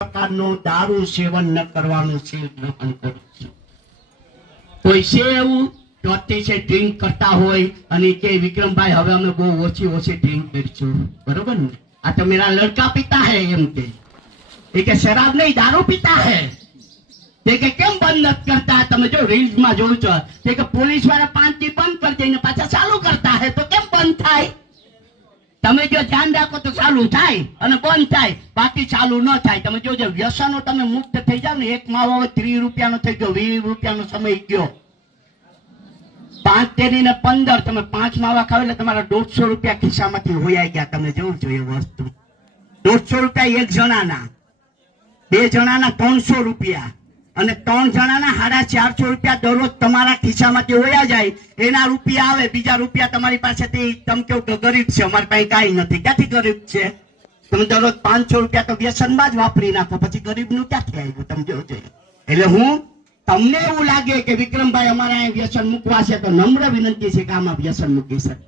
પ્રકારનો દારૂ સેવન ન કરવાનું છે ગ્રહણ કરું છું. કોઈ છે એવું અતિશય ડ્રિંક કરતા હોય અને કે વિક્રમભાઈ, હવે અમે બહુ ઓછી ઓછી ડ્રિંક કરીશું. બરોબર ને? આ તો મેરા લડકા પીતા હે એમ કે. એ કે શરાબ નહીં, દારૂ પીતા હે. તે કે કેમ બંધ નથી કરતા? તમે જો રીલ્સમાં જોયું છો. તે કે પોલીસવાળા પાંચથી બંધ કરી દઈને પાછા ચાલુ કરતા હે. તો કેમ બંધ થાય? તમે જો ધ્યાન રાખો તો ચાલુ થાય અને બંધ થાય. બાકી ચાલુ ન થાય. તમે જોજો વ્યસનો તમે મુક્ત થઈ જાવ ને, એક માવો ત્રીસ રૂપિયાનો થઈ ગયો, વીસ રૂપિયાનો સમય ગયો. પાંચ તેરી ને પંદર, તમે પાંચ માવા ખાવ એટલે તમારા દોઢસો રૂપિયા ખિસ્સામાંથી હોયાઈ ગયા. તમે જોવું જોઈએ વસ્તુ. દોઢસો રૂપિયા એક જણાના. બે જણાના ત્રણસો રૂપિયા. અને ત્રણ જણાના સાડા ચારસો રૂપિયા દરરોજ તમારા ખિસ્સામાંથી હોયા જાય, એના રૂપિયા આવે, બીજા રૂપિયા તમારી પાસેથી, તમે કેવું કે ગરીબ છે, અમારી પાસે કાંઈ નથી. ક્યાંથી ગરીબ છે? તમે દરરોજ પાંચસો રૂપિયા તો વ્યસનમાં જ વાપરી નાખો, પછી ગરીબનું ક્યાંથી આવ્યું, તમે જોજો. એટલે હું તમને એવું લાગે કે વિક્રમભાઈ અમારા અહીં વ્યસન મૂકવા છે, તો નમ્ર વિનંતી છે કે આમાં વ્યસન મૂકી શકીએ.